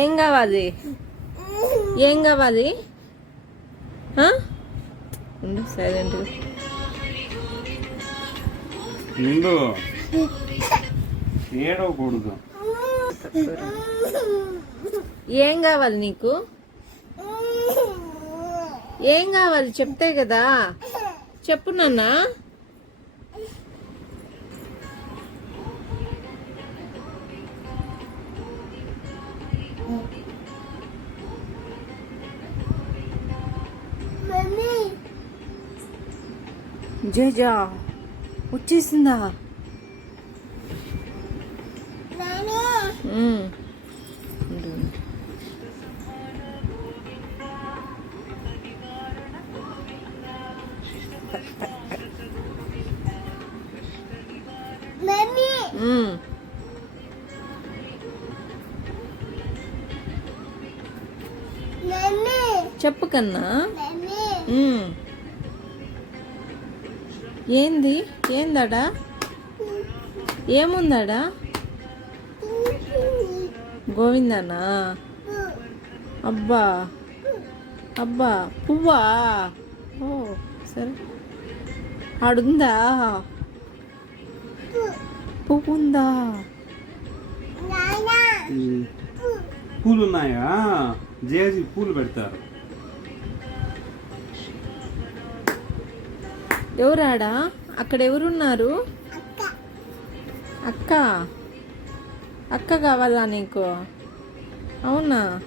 ఏం కావాలి? ఏం కావాలి? ఉండు సైలెంట్గా ముందు ఏడవకూడదు. ఏం కావాలి నీకు? ఏం కావాలి? చెప్తే కదా. చెప్పు నాన్న. జేజా వచ్చేసిందా? చెప్పు కన్నా. ఉమ్. ఏంది? ఏందడా? ఏముందాడా? గోవిందనా? అబ్బా. అబ్బా. పువ్వా? ఓ సరే. ఆడుందా? పువ్వు ఉందా పూలు ఉన్నాయా జేజీ పూలు పెడతారు. ఎవరాడా? అక్కడ ఎవరున్నారు? అక్క. అక్క కావాలా నీకు? అవునా?